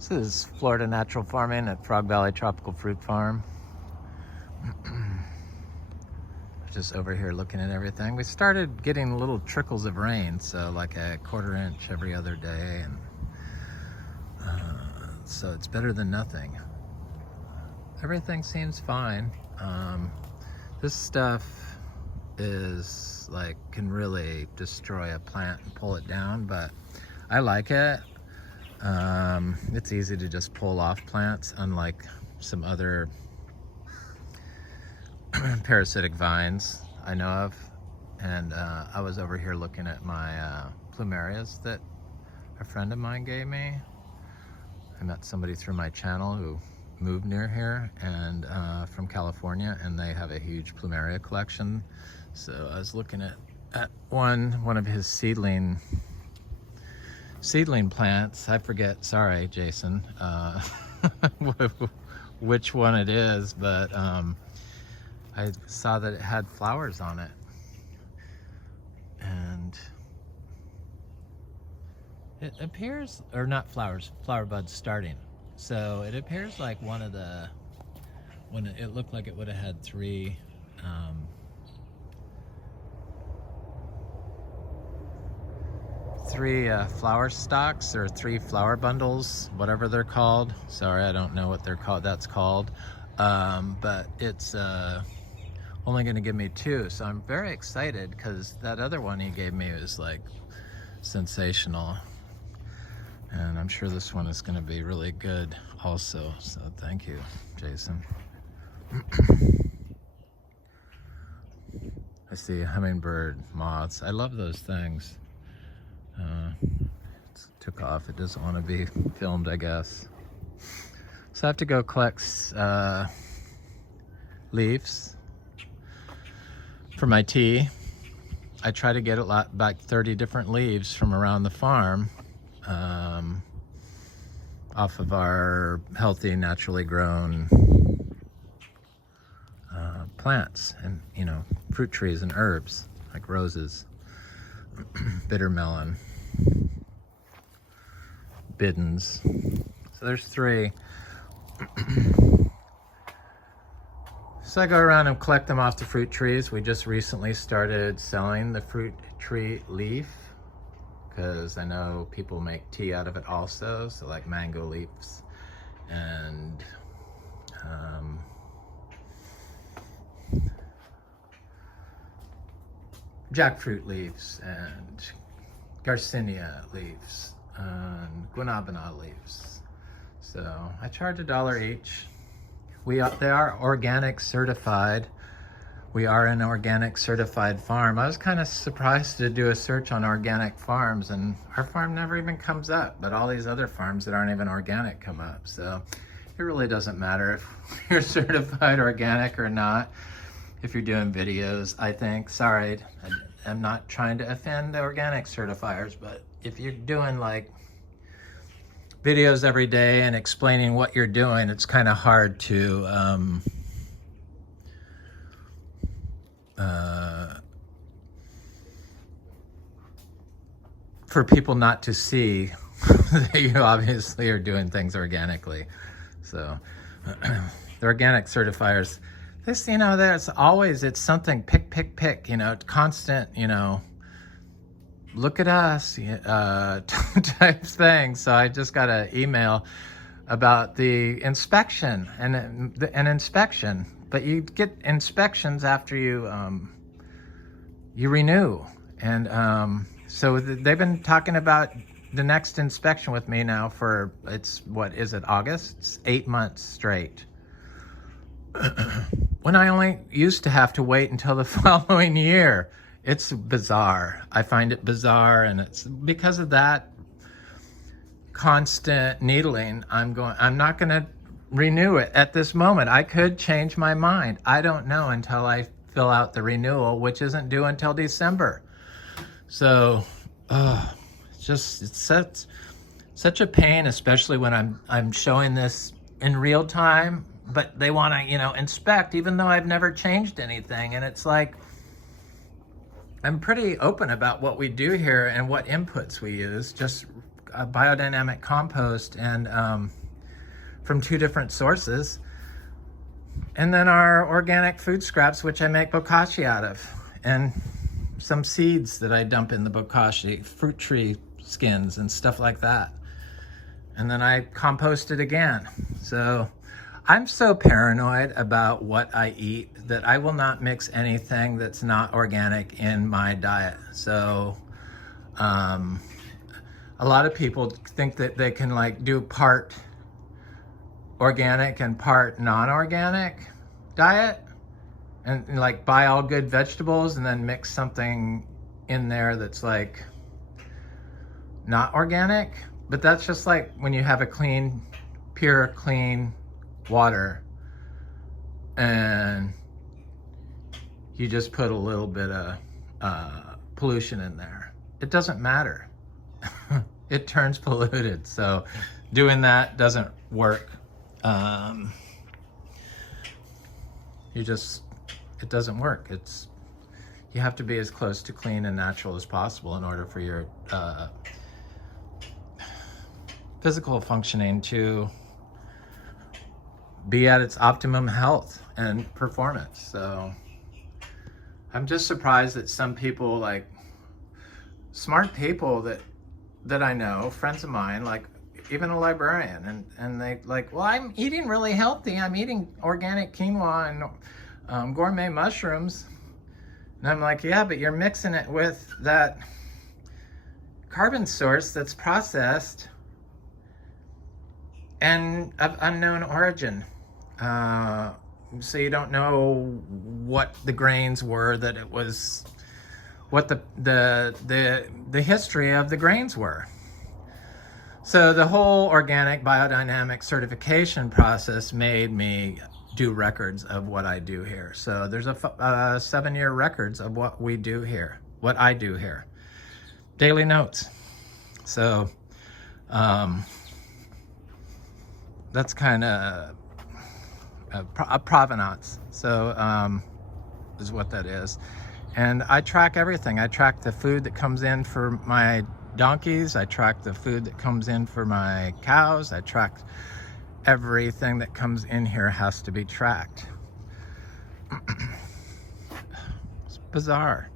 This is Florida Natural Farming at Frog Valley Tropical Fruit Farm. Just over here looking at everything. We started getting little trickles of rain, so like a 1/4 inch every other day, and so it's better than nothing. Everything seems fine. This stuff is like, can really destroy a plant and pull it down, but I like it. It's easy to just pull off plants, unlike some other parasitic vines I know of. And I was over here looking at my plumerias that a friend of mine gave me. I met somebody through my channel who moved near here and from California, and they have a huge plumeria collection. So I was looking at one of his seedling plants. I forget, sorry Jason, which one it is, but I saw that it had flowers on it, and it appears, or not flowers, flower buds starting. So it appears like one of the, when it looked like it would have had three flower stalks, or 3 flower bundles, whatever they're called. Sorry, I don't know what they're called. That's called, but it's only going to give me 2, so I'm very excited because that other one he gave me was like sensational, and I'm sure this one is going to be really good also. So thank you, Jason. I see hummingbird moths. I love those things. It took off. It doesn't want to be filmed, I guess. So I have to go collect leaves for my tea. I try to get about 30 different leaves from around the farm, off of our healthy, naturally grown plants, and fruit trees and herbs like roses, bitter melon, biddens. So there's 3. So I go around and collect them off the fruit trees. We just recently started selling the fruit tree leaf because I know people make tea out of it also. So like mango leaves and jackfruit leaves and garcinia leaves and guanabana leaves. So I charge $1 each. They are organic certified. We are an organic certified farm. I was kind of surprised to do a search on organic farms, and our farm never even comes up, but all these other farms that aren't even organic come up. So it really doesn't matter if you're certified organic or not if you're doing videos, I think. Sorry, I'm not trying to offend the organic certifiers, but if you're doing like videos every day and explaining what you're doing, it's kind of hard to for people not to see that you obviously are doing things organically. So the organic certifiers, this, there's always, it's something pick, constant, look at us type thing. So I just got an email about the inspection and an inspection, but you get inspections after you renew. And so they've been talking about the next inspection with me now for, what is it, August? It's 8 months straight. When I only used to have to wait until the following year. It's bizarre. I find it bizarre, and it's because of that constant needling. I'm not going to renew it at this moment. I could change my mind. I don't know until I fill out the renewal, which isn't due until December. So, it's such a pain, especially when I'm showing this in real time. But they want to, inspect, even though I've never changed anything, and it's like, I'm pretty open about what we do here and what inputs we use. Just biodynamic compost, and from 2 different sources. And then our organic food scraps, which I make bokashi out of, and some seeds that I dump in the bokashi, fruit tree skins and stuff like that. And then I compost it again. So I'm so paranoid about what I eat that I will not mix anything that's not organic in my diet. So a lot of people think that they can like do part organic and part non-organic diet, and like buy all good vegetables and then mix something in there that's like not organic. But that's just like when you have a pure clean water and you just put a little bit of pollution in there. It doesn't matter. It turns polluted. So doing that doesn't work. It doesn't work. You have to be as close to clean and natural as possible in order for your physical functioning to be at its optimum health and performance. So I'm just surprised that some people, like smart people that I know, friends of mine, like even a librarian, and they like, well, I'm eating really healthy. I'm eating organic quinoa and gourmet mushrooms. And I'm like, yeah, but you're mixing it with that carbon source that's processed and of unknown origin. So you don't know what the grains were, that it was, what the history of the grains were. So the whole organic biodynamic certification process made me do records of what I do here. So there's a 7-year records of what we do here, what I do here. Daily notes. So that's kind of a provenance. So is what that is. And I track everything. I track the food that comes in for my donkeys. I track the food that comes in for my cows. I track everything that comes in here has to be tracked. It's bizarre.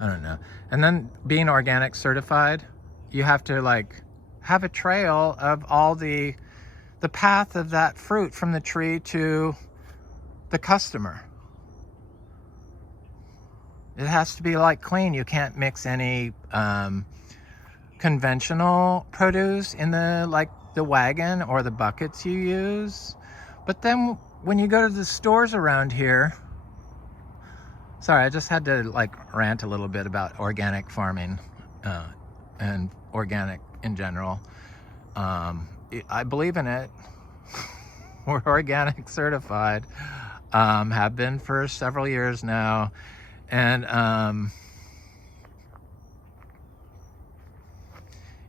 I don't know. And then being organic certified, you have to like have a trail of all the path of that fruit from the tree to the customer. It has to be like clean. You can't mix any conventional produce in the wagon or the buckets you use. But then when you go to the stores around here, sorry, I just had to like rant a little bit about organic farming and organic in general. I believe in it. We're organic certified, have been for several years now. And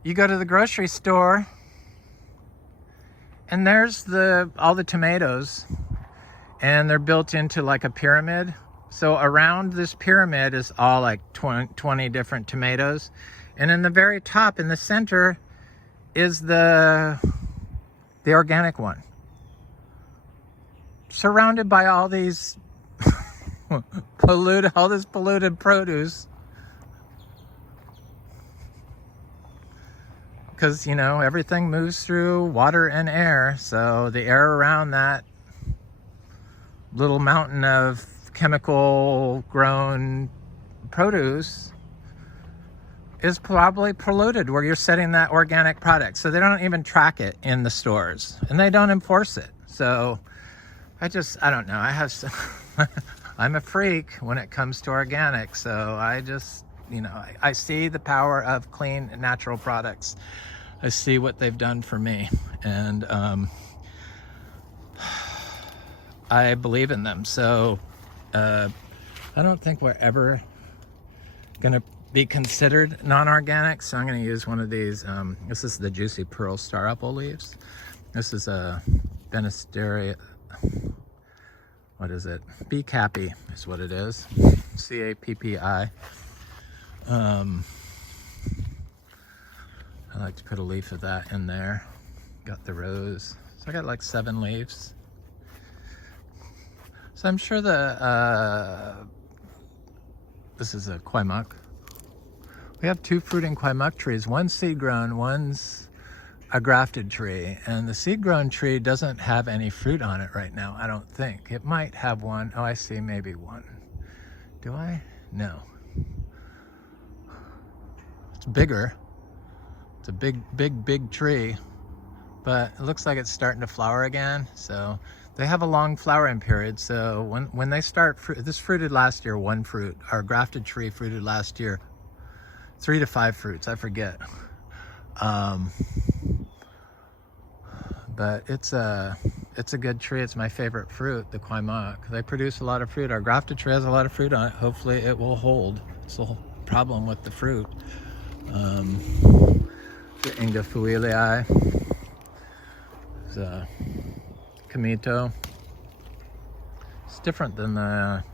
you go to the grocery store and there's all the tomatoes, and they're built into like a pyramid. So around this pyramid is all like 20 different tomatoes. And in the very top, in the center, is the organic one. Surrounded by all these all this polluted produce. Because, you know, everything moves through water and air. So the air around that little mountain of chemical grown produce is probably polluted where you're setting that organic product. So they don't even track it in the stores, and they don't enforce it. So I don't know. I'm a freak when it comes to organic. So I just, you know, I see the power of clean natural products. I see what they've done for me, and I believe in them. So I don't think we're ever gonna be considered non-organic. So I'm gonna use one of these. This is the Juicy Pearl Star Apple leaves. This is a Benisteria. What is it? B-Cappy is what it is. C-A-P-P-I. I like to put a leaf of that in there. Got the rose. So I got like 7 leaves. So I'm sure this is a kwaimak. We have 2 fruiting kwaimak trees. One's seed grown, one's a grafted tree. And the seed grown tree doesn't have any fruit on it right now, I don't think. It might have one. Oh, I see, maybe one. Do I? No. It's bigger. It's a big tree, but it looks like it's starting to flower again. So they have a long flowering period. So when they start, this fruited last year, 1 fruit. Our grafted tree fruited last year 3 to 5 fruits, I forget. But it's a good tree. It's my favorite fruit, the kwaimak. They produce a lot of fruit. Our grafted tree has a lot of fruit on it. Hopefully it will hold. It's the whole problem with the fruit. The Inga Fuilii, the Kamito. It's different than the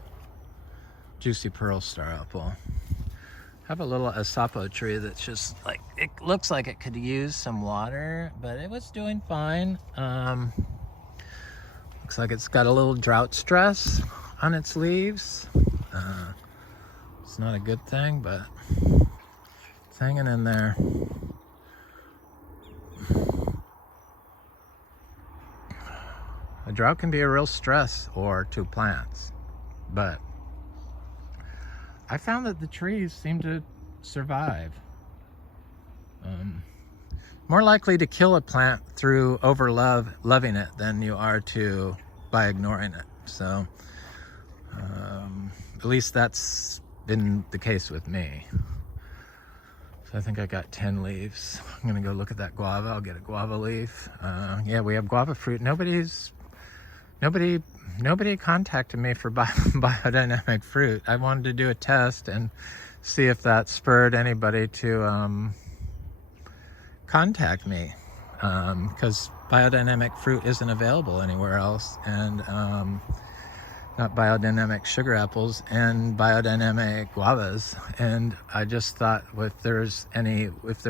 Juicy Pearl Star Apple. I have a little asapo tree that's just like, it looks like it could use some water, but it was doing fine. Looks like it's got a little drought stress on its leaves. It's not a good thing, but it's hanging in there. A drought can be a real stress to plants, but I found that the trees seem to survive. More likely to kill a plant through loving it than you are by ignoring it. So at least that's been the case with me. So I think I got 10 leaves. I'm gonna go look at that guava. I'll get a guava leaf. Yeah, we have guava fruit. Nobody contacted me for biodynamic fruit. I wanted to do a test and see if that spurred anybody to contact me, because biodynamic fruit isn't available anywhere else, and not biodynamic sugar apples and biodynamic guavas. And I just thought if there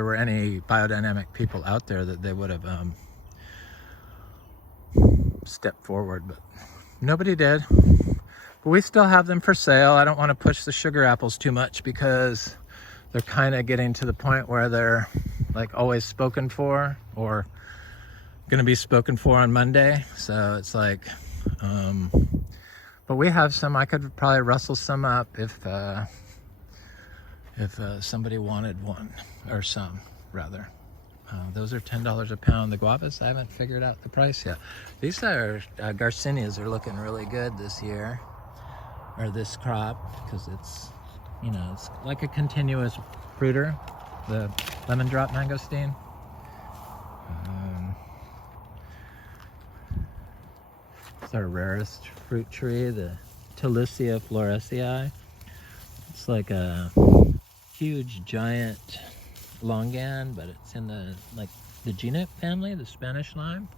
were any biodynamic people out there, that they would have stepped forward, but nobody did. But we still have them for sale. I don't want to push the sugar apples too much because they're kind of getting to the point where they're like always spoken for, or going to be spoken for on Monday. So it's like, but we have some. I could probably rustle some up if somebody wanted one, or some rather. Those are $10 a pound. The guavas, I haven't figured out the price yet. These are Garcinias are looking really good this year, or this crop, because it's, it's like a continuous fruiter. The lemon drop mangosteen. It's our rarest fruit tree, the Talissia florescii. It's like a huge giant longan, but it's in the genus family, the Spanish lime.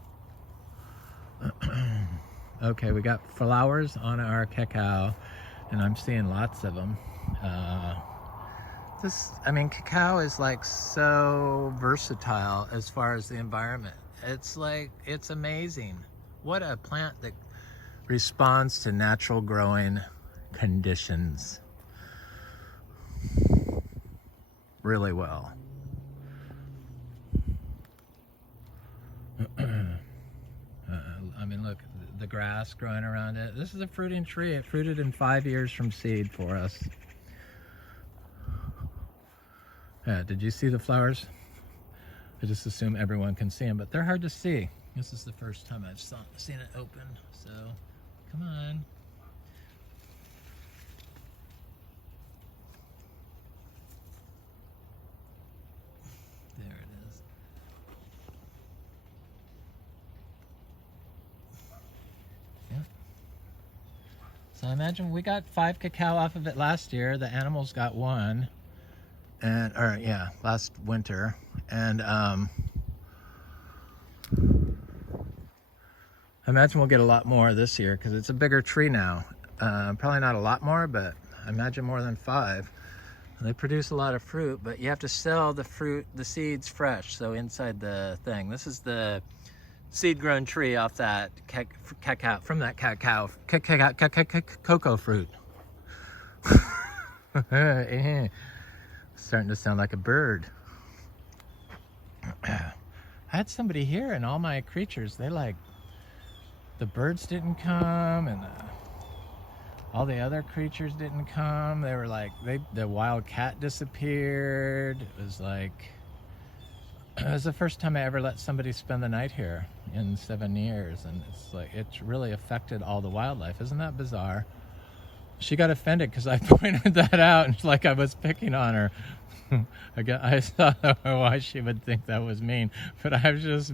Okay, we got flowers on our cacao, and I'm seeing lots of them. Cacao is like so versatile as far as the environment. It's amazing. What a plant that responds to natural growing conditions really well. Look, the grass growing around it. This is a fruiting tree. It fruited in 5 years from seed for us. Yeah, did you see the flowers? I just assume everyone can see them, but they're hard to see. This is the first time I've seen it open, so come on. There it is. Yep. So I imagine we got 5 cacao off of it last year. The animals got 1. Last winter. And I imagine we'll get a lot more this year because it's a bigger tree now. Probably not a lot more, but I imagine more than 5. They produce a lot of fruit, but you have to sell the fruit, the seeds fresh. So inside the thing, this is the seed-grown tree off that cacao, from that cocoa fruit. Starting to sound like a bird. I had somebody here, and all my creatures, they like, the birds didn't come, and all the other creatures didn't come. They were like, the wild cat disappeared. It was like, it was the first time I ever let somebody spend the night here in 7 years, and it's like, it's really affected all the wildlife. Isn't that bizarre? She got offended because I pointed that out, and like I was picking on her. I saw why she would think that was mean, but I was just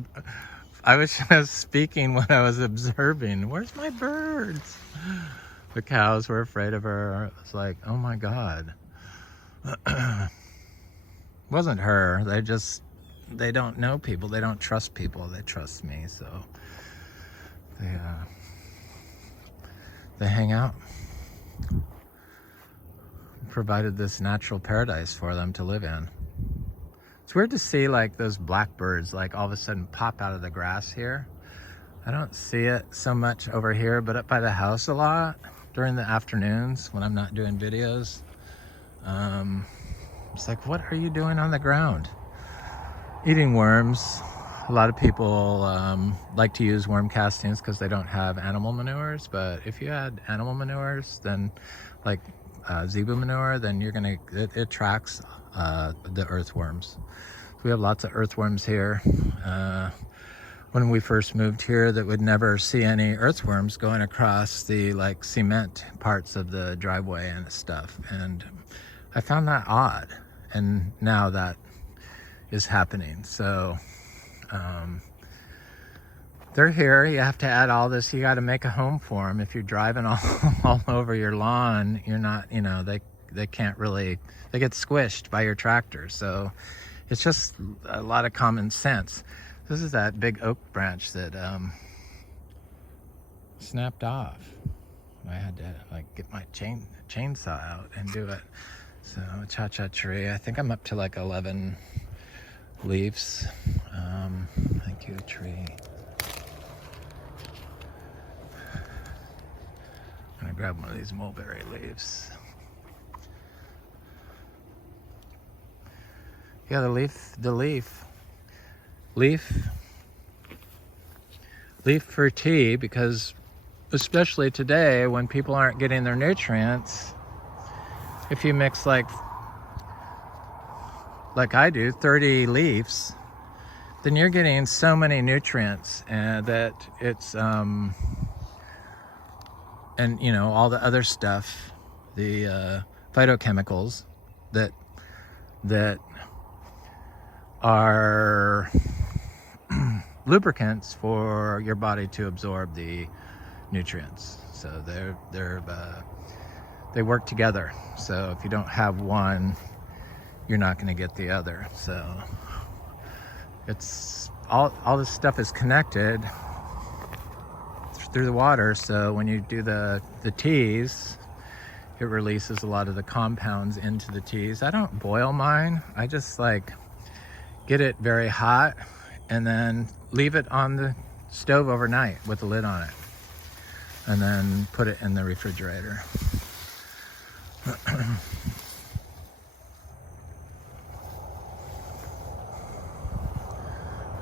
speaking what I was observing. Where's my birds? The cows were afraid of her. It's like, oh my God. Wasn't her. They don't know people. They don't trust people. They trust me. So they hang out. Provided this natural paradise for them to live in. It's weird to see like those blackbirds like all of a sudden pop out of the grass here. I don't see it so much over here, but up by the house a lot during the afternoons when I'm not doing videos. It's like, what are you doing on the ground? Eating worms. A lot of people like to use worm castings because they don't have animal manures, but if you had animal manures, then like zebu manure, then it attracts the earthworms. So we have lots of earthworms here. When we first moved here, that would never see any earthworms going across the like cement parts of the driveway and stuff, and I found that odd, and now that is happening. So they're here. You have to add all this. You got to make a home for them. If you're driving all over your lawn, you're not, they can't really, they get squished by your tractor. So it's just a lot of common sense. This is that big oak branch that snapped off. I had to like get my chainsaw out and do it. So cha-cha tree. I think I'm up to like 11 leaves. Thank you, tree. I'm gonna grab one of these mulberry leaves. Yeah, the leaf for tea, because especially today when people aren't getting their nutrients, if you mix like I do, 30 leaves, then you're getting so many nutrients, and that it's and all the other stuff, the phytochemicals that are lubricants for your body to absorb the nutrients. So they work together. So if you don't have one, you're not going to get the other. So it's all this stuff is connected through the water. So when you do the teas, it releases a lot of the compounds into the teas. I don't boil mine. I just like get it very hot and then leave it on the stove overnight with the lid on it, and then put it in the refrigerator. I'm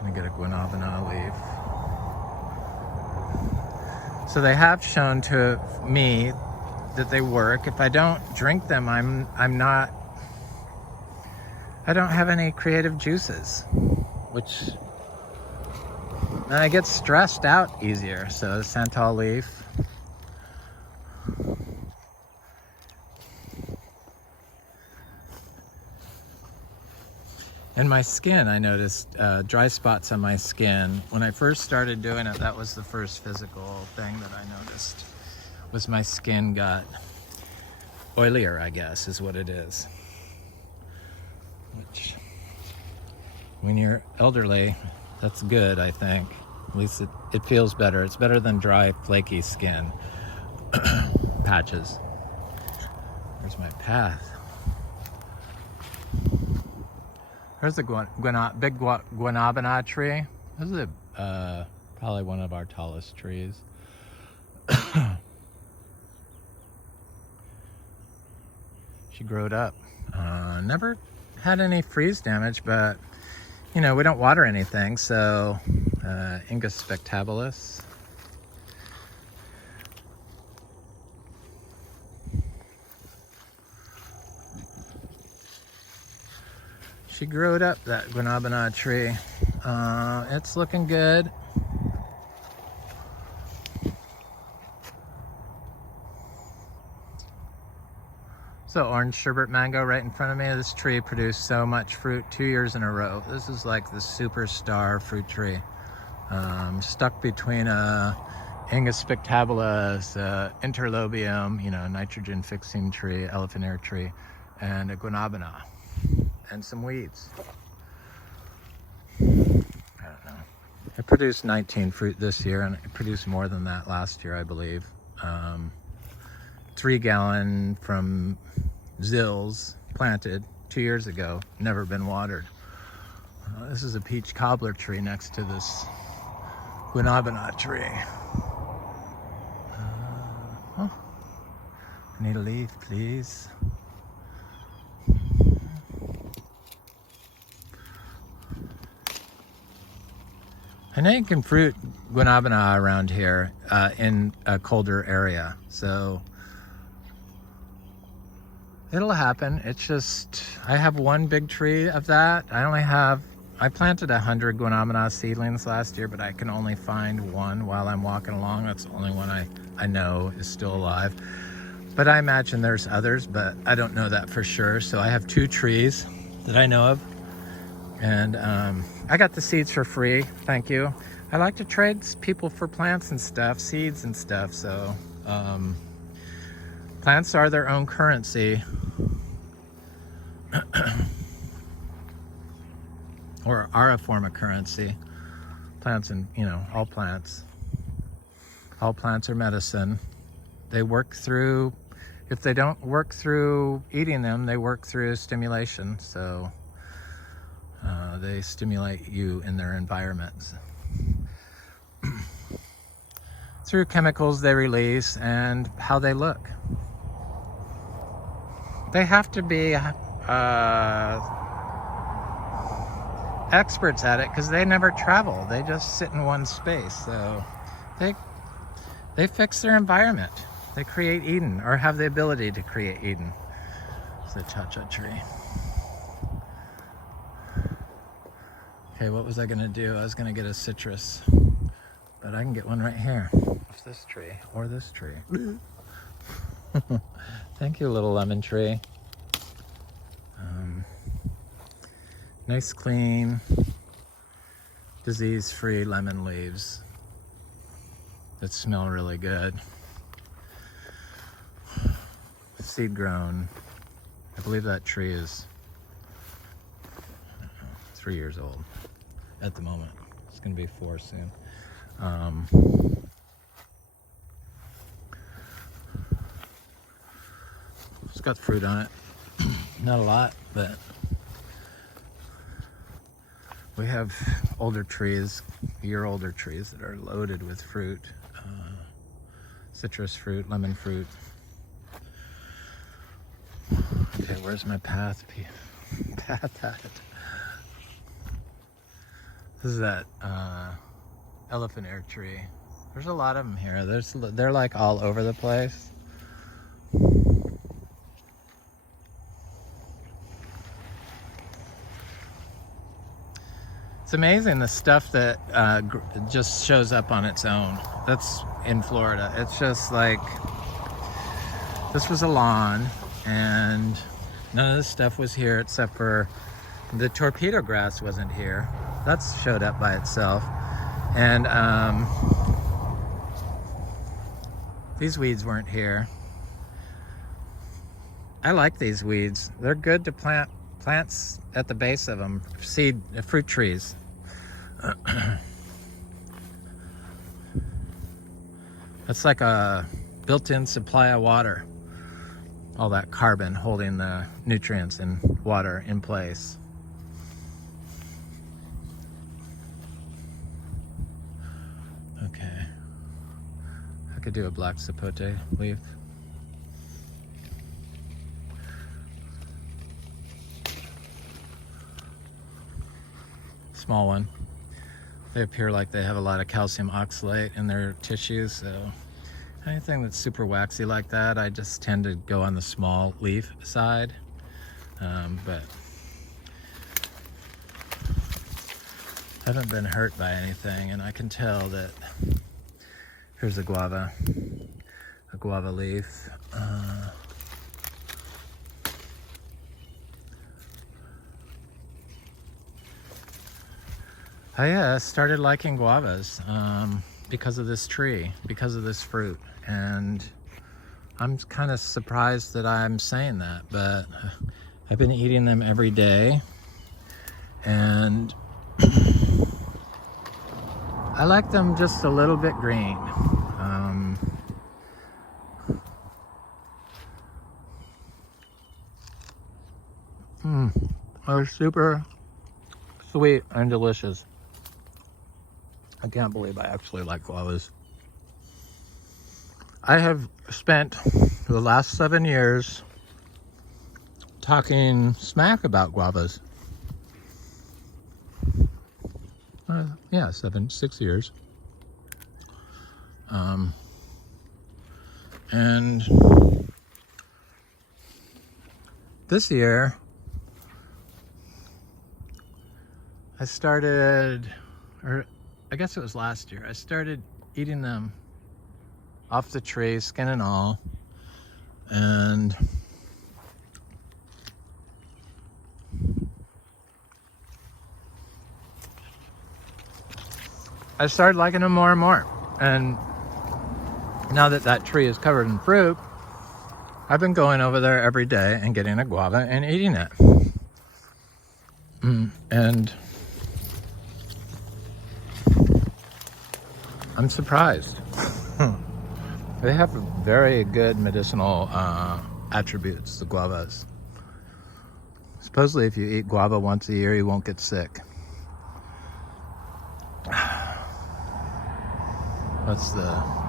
gonna get a guanabana leaf. So they have shown to me that they work. If I don't drink them, I don't have any creative juices, and I get stressed out easier. So santal leaf. And my skin, I noticed dry spots on my skin. When I first started doing it, that was the first physical thing that I noticed, was my skin got oilier, I guess, is what it is. Which, when you're elderly, that's good, I think. At least it feels better. It's better than dry, flaky skin. Patches. There's my path. There's a big guanabana tree. This is probably one of our tallest trees. She growed up. Never had any freeze damage, but you know, we don't water anything, so Ingus spectabilis. She growed up, that guanabana tree. It's looking good. So orange sherbet mango right in front of me. This tree produced so much fruit 2 years in a row. This is like the superstar fruit tree. Stuck between a Ingus spectabilis, interlobium, you know, nitrogen fixing tree, elephant ear tree, and a guanabana, and some weeds. I don't know. It produced 19 fruit this year, and it produced more than that last year, I believe. 3 gallon from Zills, planted 2 years ago, never been watered. This is a peach cobbler tree next to this guanabana tree. I need a leaf, please. I know you can fruit guanabana around here in a colder area, so it'll happen. It's just, I have one big tree of that. I planted 100 guanabana seedlings last year, but I can only find one while I'm walking along. That's the only one I know is still alive. But I imagine there's others, but I don't know that for sure. So I have 2 trees that I know of. And I got the seeds for free, thank you. I like to trade people for plants and stuff, seeds and stuff, so plants are their own currency. Or are a form of currency. Plants, and you know, all plants are medicine. They work through, if they don't work through eating them, they work through stimulation, so they stimulate you in their environments through chemicals they release and how they look. They have to be experts at it because they never travel. They just sit in one space. So they fix their environment. They create Eden, or have the ability to create Eden. It's a cha-cha tree. Okay, what was I gonna do? I was gonna get a citrus, but I can get one right here. It's this tree, or this tree. Thank you, little lemon tree. Nice, clean, disease-free lemon leaves that smell really good. Seed grown. I believe that tree is 3 years old at the moment. It's gonna be 4 soon. It's got fruit on it. Not a lot, but we have older trees, year-older trees that are loaded with fruit. Citrus fruit, lemon fruit. Okay, where's my path at? This is that elephant ear tree. There's a lot of them here. They're like all over the place. It's amazing the stuff that just shows up on its own. That's in Florida. It's just like, this was a lawn and none of this stuff was here except for the torpedo grass wasn't here. That's showed up by itself. And these weeds weren't here. I like these weeds. They're good to plant plants at the base of them, fruit trees. It's like a built-in supply of water. All that carbon holding the nutrients in water in place. I could do a black sapote leaf. Small one. They appear like they have a lot of calcium oxalate in their tissues, so anything that's super waxy like that, I just tend to go on the small leaf side. But I haven't been hurt by anything, and I can tell that here's a guava leaf. I started liking guavas because of this tree, because of this fruit, and I'm kind of surprised that I'm saying that, but I've been eating them every day, and I like them just a little bit green. They're super sweet and delicious. I can't believe I actually like guavas. I have spent the last 7 years talking smack about guavas. Yeah, 6 years. And this year, I started, or I guess it was last year, I started eating them off the tree, skin and all, and I started liking them more and more. And now that that tree is covered in fruit, I've been going over there every day and getting a guava and eating it. And I'm surprised. They have very good medicinal attributes, the guavas. Supposedly if you eat guava once a year, you won't get sick. That's the,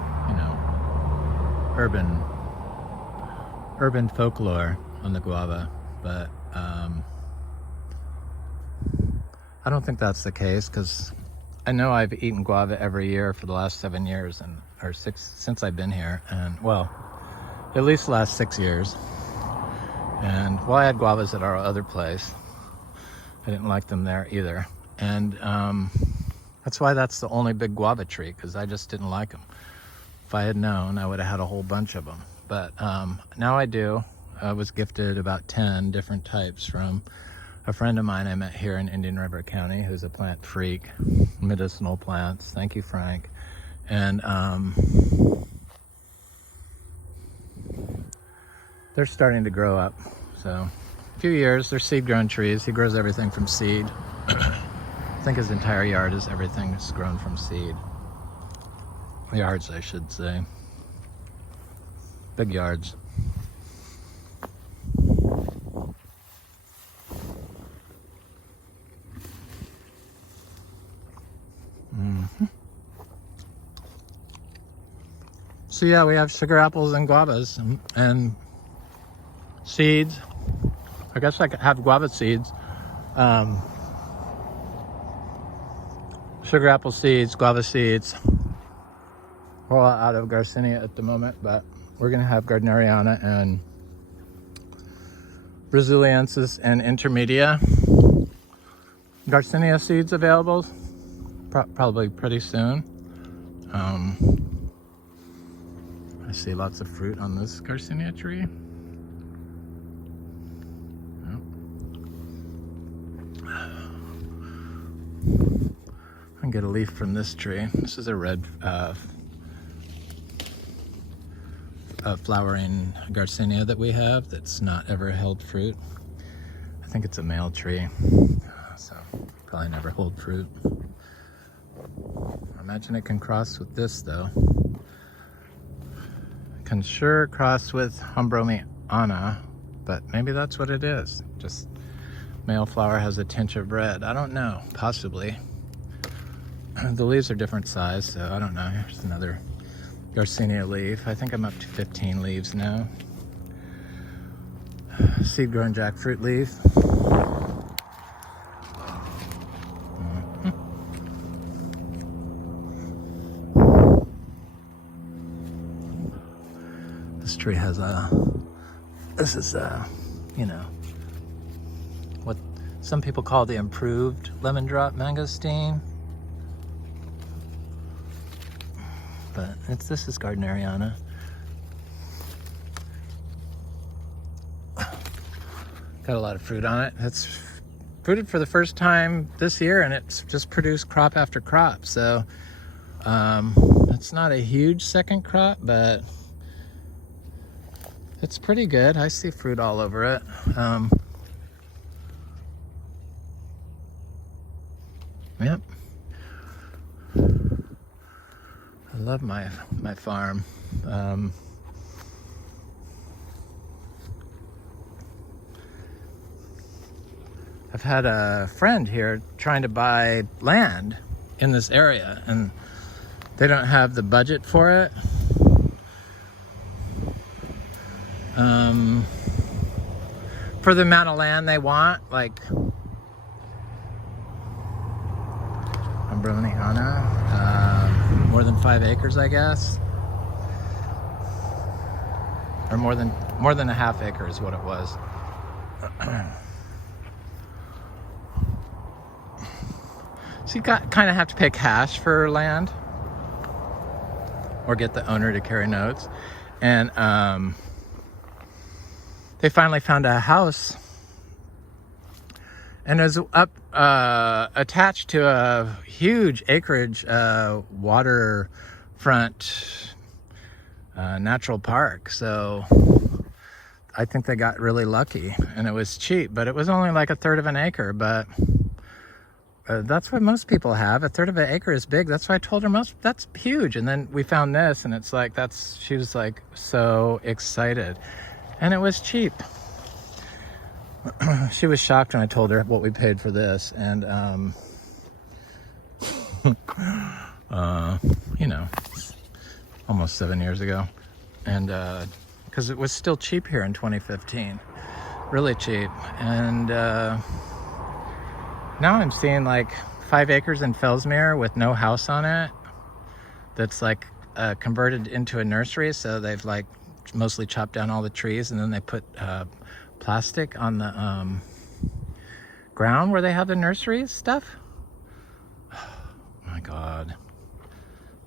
urban folklore on the guava, but I don't think that's the case, because I know I've eaten guava every year for the last 7 years, or 6 since I've been here, and well, at least the last 6 years. And well, I had guavas at our other place. I didn't like them there either, and that's why that's the only big guava tree, because I just didn't like them. If I had known, I would have had a whole bunch of them. But now I do. I was gifted about 10 different types from a friend of mine I met here in Indian River County, who's a plant freak, medicinal plants. Thank you, Frank. And they're starting to grow up. So a few years, they're seed-grown trees. He grows everything from seed. I think his entire yard is everything that's grown from seed. Yards, I should say. Big yards. So yeah, we have sugar apples and guavas and seeds. I guess I could have guava seeds. Sugar apple seeds, guava seeds. We're all out of Garcinia at the moment, but we're gonna have Gardneriana and Braziliensis and Intermedia. Garcinia seeds available probably pretty soon. I see lots of fruit on this Garcinia tree. I can get a leaf from this tree. This is a red flowering Garcinia that we have that's not ever held fruit. I think it's a male tree, so probably never hold fruit. I imagine it can cross with this though. It can sure cross with Hombromiana, but maybe that's what it is. Just male flower has a tinge of red. I don't know, possibly. The leaves are different size, so I don't know. Here's another Garcinia leaf. I think I'm up to 15 leaves now. Seed grown jackfruit leaf. This tree has this is you know, what some people call the improved lemon drop mangosteen. But this is Gardneriana. Got a lot of fruit on it. It's fruited for the first time this year, and it's just produced crop after crop. So it's not a huge second crop, but it's pretty good. I see fruit all over it. Yep. I love my farm. I've had a friend here trying to buy land in this area, and they don't have the budget for it. For the amount of land they want, like Browniana, more than 5 acres, I guess, or more than a half acre is what it was. So you kind of have to pay cash for land, or get the owner to carry notes. And they finally found a house, and it was up attached to a huge acreage waterfront natural park. So I think they got really lucky, and it was cheap, but it was only like 1/3 of an acre. But that's what most people have. 1/3 of an acre is big. That's why I told her that's huge. And then we found this, and it's like, she was like so excited, and it was cheap. She was shocked when I told her what we paid for this. And you know, almost 7 years ago. And because it was still cheap here in 2015, really cheap. And now I'm seeing like 5 acres in Fellsmere with no house on it, that's like converted into a nursery. So they've like mostly chopped down all the trees, and then they put plastic on the ground where they have the nursery stuff. Oh my God,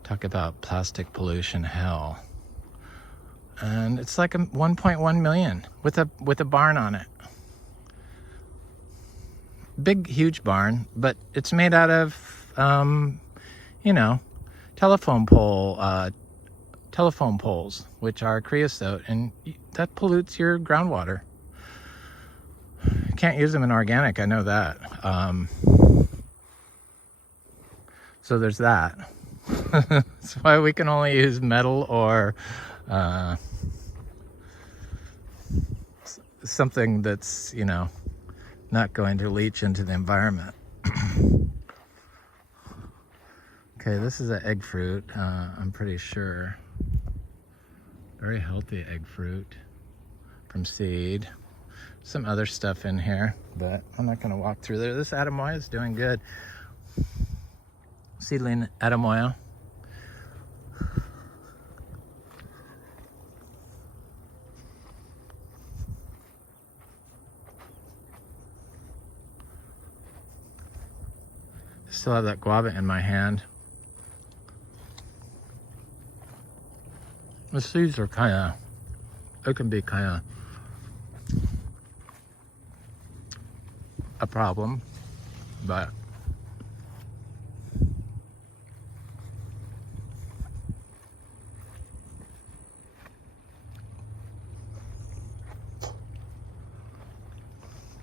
talk about plastic pollution hell. And it's like a 1.1 million with a barn on it. Big, huge barn, but it's made out of, you know, telephone poles, which are creosote, and that pollutes your groundwater. You can't use them in organic, I know that. So there's that. That's why we can only use metal or something that's, you know, not going to leach into the environment. Okay, this is an egg fruit, I'm pretty sure. Very healthy egg fruit from seed. Some other stuff in here, but I'm not gonna walk through there. This Adamoya is doing good. Seedling Adamoya. Still have that guava in my hand. The seeds are it can be kind of a problem, but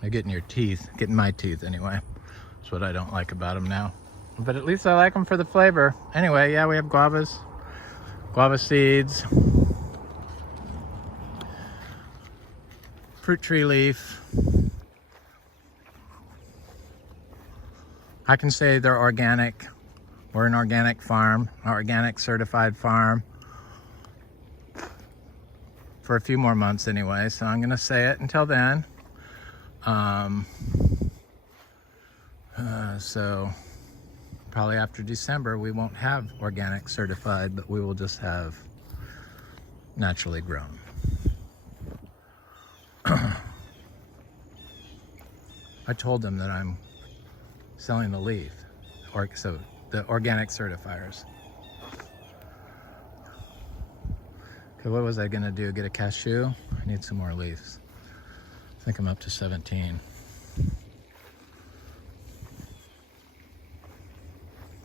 they get in your teeth, get in my teeth anyway. That's what I don't like about them now. But at least I like them for the flavor. Anyway, yeah, we have guavas, guava seeds, fruit tree leaf. I can say they're organic. We're an organic farm, an organic certified farm. for a few more months anyway, so I'm gonna say it until then. So probably after December we won't have organic certified, but we will just have naturally grown. I told them that I'm selling the leaf, so the organic certifiers. Okay, what was I gonna do? Get a cashew? I need some more leaves. I think I'm up to 17.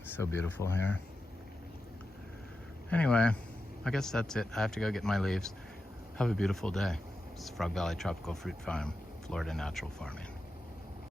So beautiful here. Anyway, I guess that's it. I have to go get my leaves. Have a beautiful day. It's Frog Valley Tropical Fruit Farm, Florida Natural Farming.